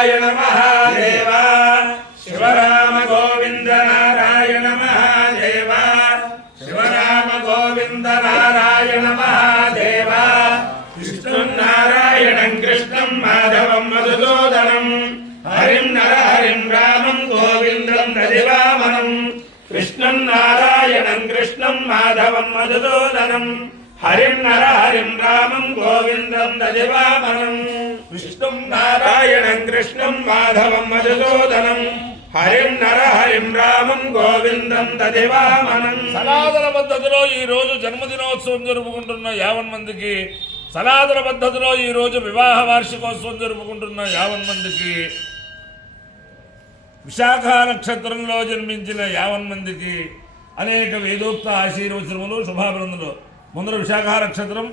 नारायण महादेव शिवराम गोविंद नारायण महादेव शिवराम गोविंद नारायण महादेव विष्णु नारायणं कृष्णं माधवं मधुसूदनं हरिं नरहरिं रामं गोविंदं दधिवामनं कृष्णं नारायणं कृष्णं माधवं मधुसूदनं हरिं नरहरिं रामं गोविंदं दधिवामनं विष्णुं नारायणं कृष्णं माधवं मधुसूदनं हरिं नरहरिं रामं गोविंदं दधिवामनं సనాతన పద్ధతిలో ఈ రోజు జన్మదినోత్సవం జరుపుకుంటున్న 50 మందికి, సనాతన పద్ధతిలో ఈ రోజు వివాహ వార్షికోత్సవం జరుపుకుంటున్న 50 మందికి, విశాఖ నక్షత్రంలో జన్మించిన 50 మందికి అనేక వేదోక్త ఆశీర్వచనములు, శుభాభినందనలు. ముందర విశాఖ నక్షత్రం,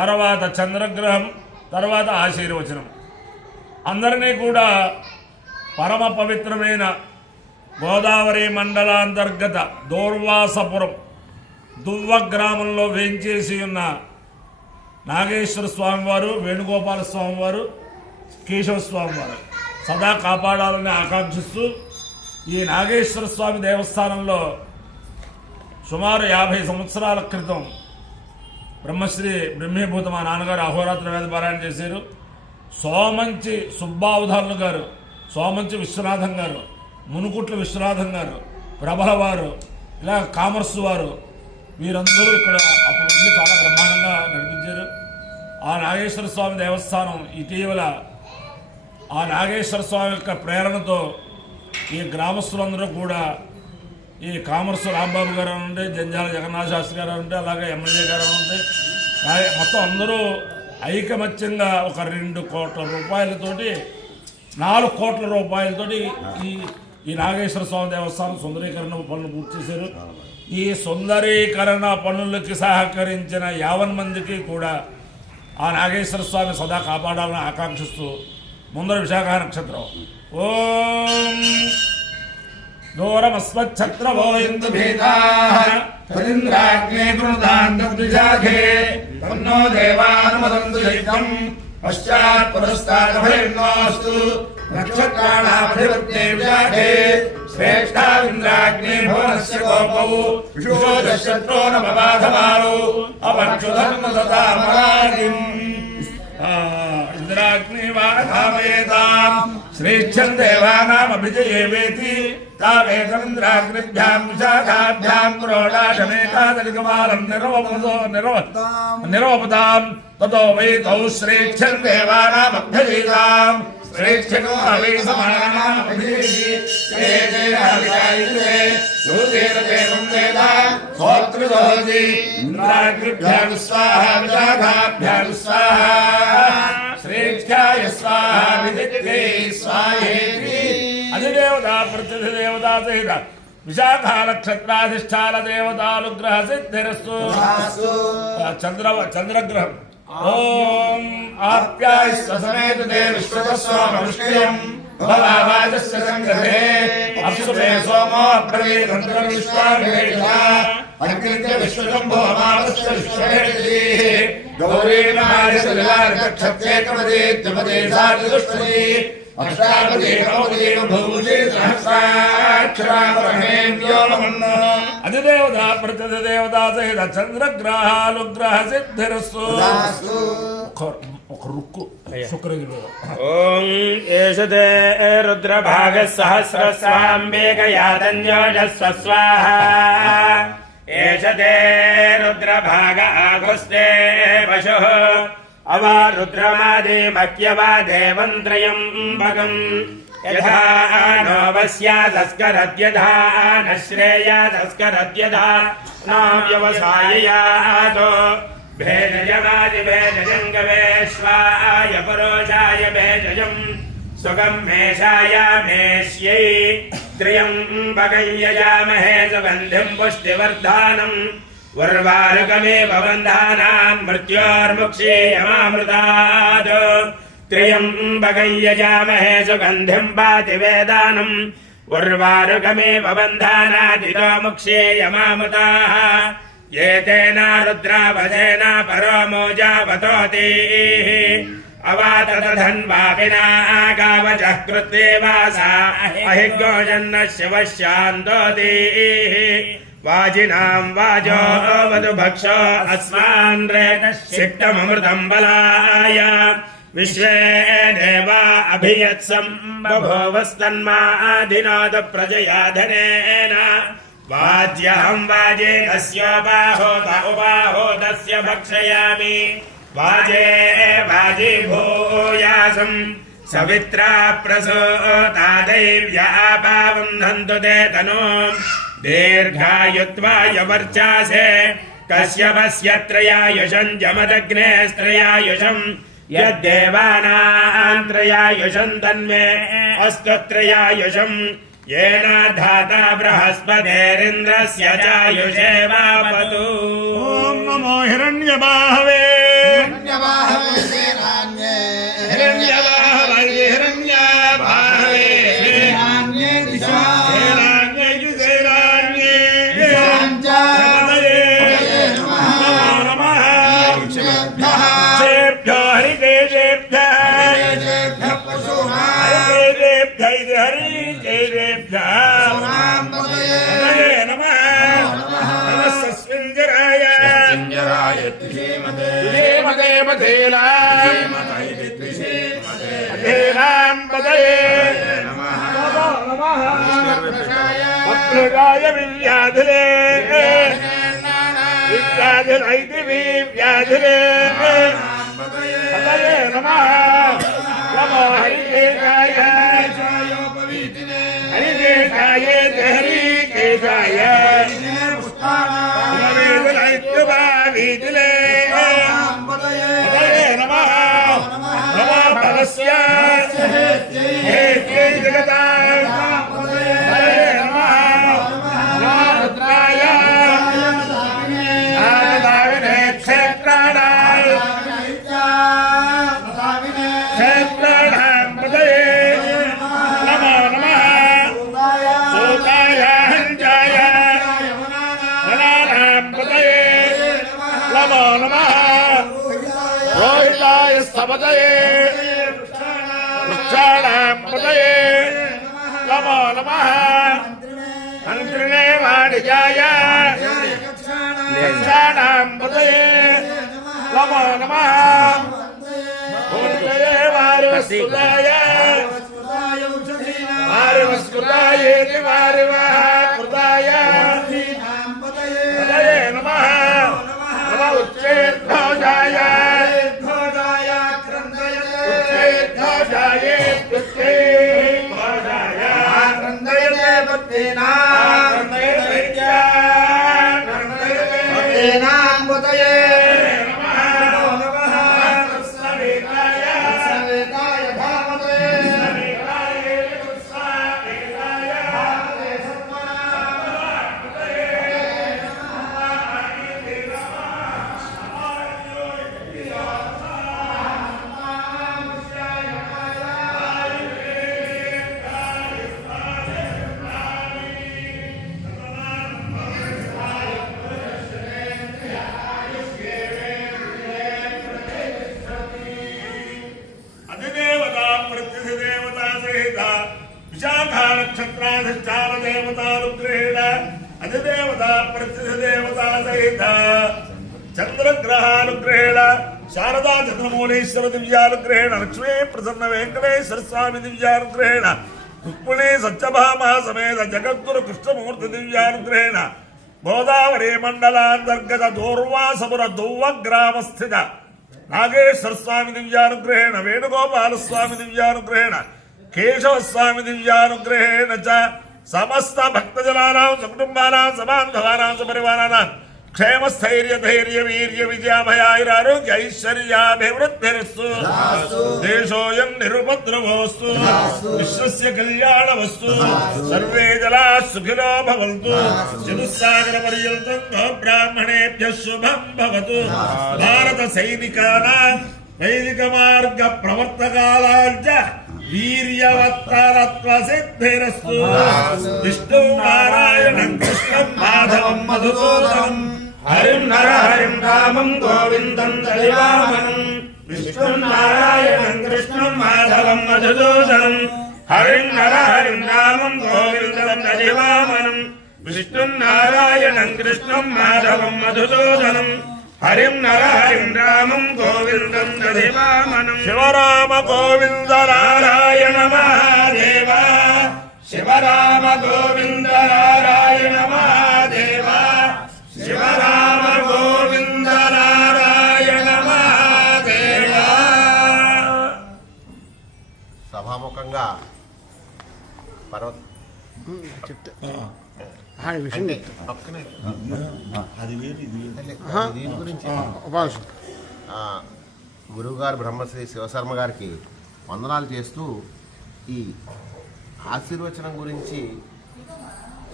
తర్వాత చంద్రగ్రహం, తర్వాత ఆశీర్వచనం. అందరినీ కూడా పరమ పవిత్రమైన గోదావరి మండలాంతర్గత దూర్వాసపురం దువ్వ గ్రామంలో వేంచేసి ఉన్న నాగేశ్వర స్వామివారు, వేణుగోపాల స్వామివారు, కేశవ స్వామివారు సదా కాపాడాలని ఆకాంక్షిస్తూ ఈ నాగేశ్వర స్వామి దేవస్థానంలో సుమారు 50 సంవత్సరాల క్రితం బ్రహ్మశ్రీ బ్రహ్మీభూత మా నాన్నగారు అహోరాత్ర వేద పారాయణ చేశారు. సోమంచి సుబ్బావధానులు గారు, సోమంచి విశ్వనాథం గారు, మునుకుట్ల విశ్వనాథం గారు, ప్రభలవారు, ఇలా కామర్స్ వారు, వీరందరూ ఇక్కడ అప్పుడు ఉండి చాలా బ్రహ్మాండంగా నడిపించారు. ఆ నాగేశ్వర స్వామి దేవస్థానం ఇటీవల ఆ నాగేశ్వర స్వామి యొక్క ప్రేరణతో ఈ గ్రామస్తులందరూ కూడా ఈ కామర్స్ రాంబాబు గారు ఉంటే, జంజాల జగన్నాథ శాస్త్రి గారు ఉంటే, అలాగే ఎమ్మెల్యే గారు ఉంటే, మొత్తం అందరూ ఐకమత్యంగా ఒక 2 కోట్ల రూపాయలతోటి 4 కోట్ల రూపాయలతోటి ఈ నాగేశ్వర స్వామి దేవస్థానం సుందరీకరణ పనులు పూర్తి చేశారు. ఈ సుందరీకరణ పనులకి సహకరించిన 50 మందికి కూడా ఆ నాగేశ్వర స్వామి సదా కాపాడాలని ఆకాంక్షిస్తూ ముందర విశాఖ నక్షత్రం ఓం దూరమస్మచ్చత్రవో ఇంద్రాగ్నే కృతాంతద్విశాఖే తన్నో దేవానుమదంతు యజ్ఞం పశ్చాత్ పురస్తాదభయన్నోస్తు నక్షత్రాణాభివృద్ధే విశాఖే శ్రేష్ఠావింద్రాగ్నే భువనస్య గోపౌ విశోధశత్రో నమబాధమానౌ అపక్షుధన్మదతామరాజిం ఇంద్రాగ్ని వాధామయేతాం శ్రేష్ఠం దేవానామభిజయేవేతి తావేతమింద్రాగ్నిభ్యాం విశాఖాభ్యాం క్రోడాశమేకాదలికమాలం నిరవపదాం తతో వై తౌ శ్రేష్ఠం దేవానామభ్యజేతాం శ్రేష్ఠకో అవై సమానామభిజేతి ఇంద్రాగ్నిభ్యాం స్వాహా విశాఖాభ్యాం స్వాహా శ్రేష్ఠాయ స్వాహా విదిత్తే స్వాహేతి అధిదేవతా ప్రతిదేవతా సహిత విశాఖ నక్షత్రాధిష్టాన దేవతానుగ్రహ సిద్ధిరస్తు. చంద్రగ్రహం ఓం ఆప్యాయస్వ సమేత విశ్వతస్వామృష్యం భవావాజస్య సంగతే అప్సుమే సోమో అబ్రవీతంత్రం విశ్వామివేష అగ్నిత్య విశ్వశంభో అమావస్య విశ్వవేషి గౌరీణమాయసలిలారక్షత్యేకమదే సాధిదుష్పతి అష్టాపదే నవదే భూషే సహస్రాక్షరామరహేం వ్యోమన్న అధిదేవతా ప్రతిదేవతా సహిత చంద్రగ్రహానుగ్రహ సిద్ధిరస్తు. ఒక రుక్కు శుక్రగిరి ఓం ఏషతే రుద్రభాగ సహస్రస్వాంబేకయాదంజోజస్వ స్వాహా ఏషతే రుద్రభాగ ఆగుస్తే పశుః అవా రుద్రమాదే మహ్యవా దేవంత్రయం భగం యథా నో వస్యాదస్కరద్యథా నశ్రేయాదస్కరద్యథా నా వ్యవసాయయాతో భేజయమాది భేజయం గవేశ్వాయ పరోషాయ భేజయం సుగం మేషాయ మేష్యై త్రియం భగయ్యయామహే సుగంధిం పుష్టివర్ధానం ఉర్వారుకమేవ బంధానాన్ మృత్యోర్ముక్షేయమామృతాద్ త్రియం భగయ్యయామహే సుగంధిం పాతి వేదానం ఉర్వారుకమేవ బంధానాదితో ముక్షేయమామృతాః ఏతేన రుద్రావధేన పరో మోజావతోతి अवातधन्वापिना गावजः कृत्येवासा अहिर्गोजन्न शिवशान्तोति वाजिनां वाजो वधुभक्षो अस्मान् रेतशिष्टममृतं बलाय विश्वे देवा अभियत्सं बभूवस्तन्मादिनाद प्रजया धनेन वाज्यहं वाजे तस्योपाहोत उपाहोतस्य भक्षयामि वाजे वाजे भूयासं सवित्रा प्रसूता दैव्या पावन्धन्तु ते तनूं दीर्घायुत्वाय वर्चासे कश्यपस्य त्रयायुषं जमदग्ने त्रयायुषं यद्देवानां त्रयायुषं तन्मे अस्तु त्रयायुषं येन धाता बृहस्पतिरिन्द्रस्य चायुषे वापतु। ॐ नमो हिरण्यबाहवे भद्रगाय विव्याधिरे विव्याधिरैति व्याधिरे हतये नमः नमो हरिकेशाय हरिकेशाय हरिकेशाय वीतिले हतये नमः नमो भवस्य हे जगता वृक्षाणां पतये नमो नमः मन्त्रिणे वाणिजाय वृक्षाणां पतये नमो नमः पूर्णये वारिवस्कृताय वारिवस्कृतायेति वारिवस्कृताय पतये नमः नमः उच्चैर्ध्वजाय नक्षत्राधिष्ठान देवता रुद्रेण अधिदेवता प्रतिदेवता सहित चंद्रग्रहानुग्रहेण शारदा चंद्रमौलेश्वर दिव्यानुग्रहेण लक्ष्मी प्रसन्न वेंकटेश्वर स्वामी दिव्यानुग्रहेण रुक्मिणी सत्यभामा समेत जगद्गुरु कृष्णमूर्ति दिव्यानुग्रहेण गोदावरी मंडलांतर्गत दूर्वासपुर दुव्व ग्राम स्थित नागेश्वर स्वामी दिव्यानुग्रहेण वेणुगोपाल स्वामी दिव्यानुग्रहेण केशव स्वामी दिव्यानुग्रहेण च समस्त भक्तजनानां सकुटुंबानां सबान्धवानां सपरिवाराणां क्षेम स्थैर्य धैर्य वीर्य विजयाभयारोग्य ऐश्वर्याभिवृद्धिरस्तु देशोऽयं निरुपद्रवोऽस्तु विश्वस्य कल्याणमस्तु सर्वे जनाः सुखिनो भवन्तु चतुस्सागरपर्यन्तं ब्राह्मणेभ्यः शुभं भवतु भारत सैनिकानां वैदिक मार्ग प्रवर्तकानां वीर्यवत्तरत्वसिद्धिरस्तु विष्णुं नारायणं कृष्णं माधवं मधुसूदनं हरिं नरहरिं रामं गोविन्दं दलिवामनं విష్ణుం నారాయణం కృష్ణం మాధవం మధుసూదనం హరిం నరహరిం రామం గోవిందం దధివామనం విష్ణుం నారాయణం కృష్ణం మాధవం మధుసూదనం హరిం నరహరిం రామం గోవిందం దధివామనం శివరామ గోవింద నారాయణ మహాదేవ శివరామ గోవింద నారాయణ మహాదేవ శివరామ గోవింద నారాయణ మహాదేవ. సభాముఖంగా పర్వత విషయం దీని గురించి గురువుగారు బ్రహ్మశ్రీ శివశర్మ గారికి వందనాలు చేస్తూ ఈ ఆశీర్వచనం గురించి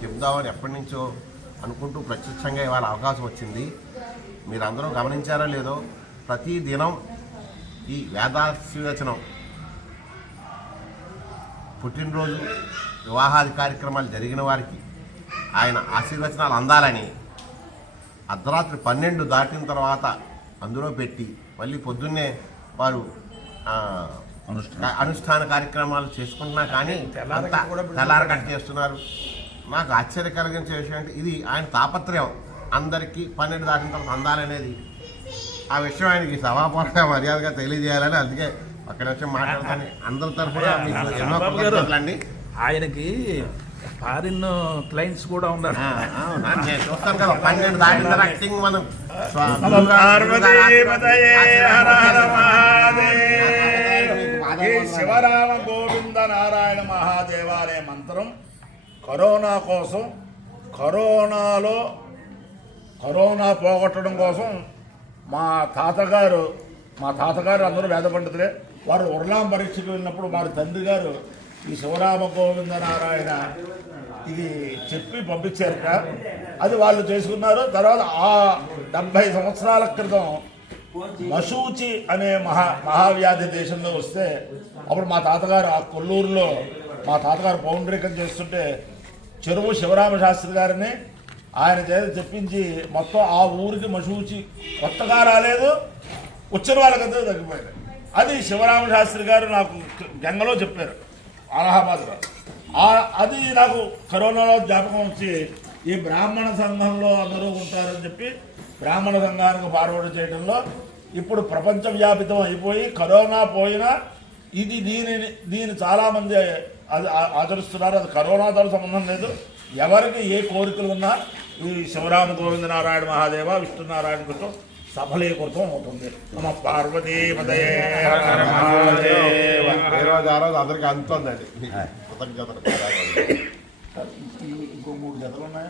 చెప్దామని ఎప్పటి నుంచో అనుకుంటూ ప్రత్యక్షంగా ఇవాళ అవకాశం వచ్చింది. మీరందరూ గమనించారో లేదో, ప్రతి దినం ఈ వేదాశీర్వచనం పుట్టినరోజు వివాహాది కార్యక్రమాలు జరిగిన వారికి ఆయన ఆశీర్వచనాలు అందాలని అర్ధరాత్రి 12 దాటిన తర్వాత అందులో పెట్టి మళ్ళీ పొద్దున్నే వారు అనుష్ఠాన కార్యక్రమాలు చేసుకుంటున్నా కానీ తెల్లారగట్ట చేస్తున్నారు. నాకు ఆశ్చర్య కలిగించే విషయం అంటే ఇది ఆయన తాపత్రయం, అందరికీ 12 దాటిన తర్వాత అందాలనేది. ఆ విషయం ఆయనకి సభాపూర్వక మర్యాదగా తెలియజేయాలని అందుకే ఒక్క నిమిషం మాట్లాడతాను. అందరి తరఫున మీకు ఎన్నో కృతజ్ఞతలండి. ఆయనకి ఫారిన్ క్లయింట్స్ కూడా ఉన్నారు. నేను చూస్తాను కదా 12 దాటిన తర్వాత యాక్టింగ్ మనం ఈ శివరామ గోవింద నారాయణ మహాదేవ అనే మంత్రం కరోనా కోసం, కరోనా పోగొట్టడం కోసం మా తాతగారు అందరూ వేద పండితులే. వారు ఉర్లాం పరీక్షకు వెళ్ళినప్పుడు వారి తండ్రి గారు ఈ శివరామ గోవింద నారాయణ ఇది చెప్పి పంపించారట. అది వాళ్ళు చేసుకున్నారు. తర్వాత ఆ 70 సంవత్సరాల క్రితం మశూచి అనే మహావ్యాధి దేశంలో వస్తే అప్పుడు మా తాతగారు ఆ కొల్లూరులో మా తాతగారు పౌండరీకం చేస్తుంటే చెరువు శివరామ శాస్త్రి గారిని ఆయన చేత చెప్పించి మొత్తం ఆ ఊరికి మశూచి కొత్తగా రాలేదు, వచ్చిన వాళ్ళకంతా తగ్గిపోయింది. అది శివరామ శాస్త్రి గారు నాకు గంగలో చెప్పారు, అలహాబాద్లో. అది నాకు కరోనాలో జ్ఞాపకం వచ్చి ఈ బ్రాహ్మణ సంఘంలో అందరూ ఉంటారని చెప్పి బ్రాహ్మణ సంఘానికి ఫార్వర్డ్ చేయడంలో ఇప్పుడు ప్రపంచవ్యాపితం అయిపోయి కరోనా పోయినా ఇది దీన్ని చాలామంది ఆచరిస్తున్నారు. అది కరోనాతో సంబంధం లేదు. ఎవరికి ఏ కోరికలు ఉన్నా ఈ శివరామ గోవింద నారాయణ మహాదేవ విష్ణునారాయణ కృతం సఫలీకృతం అవుతుంది. నమ పార్వతీపతయే హర హర మహాదేవ. ఆ రోజు అందరికీ అందుతుందండి. కృతజ్ఞతలు. ఇంకో 3 జతలు ఉన్నాయి.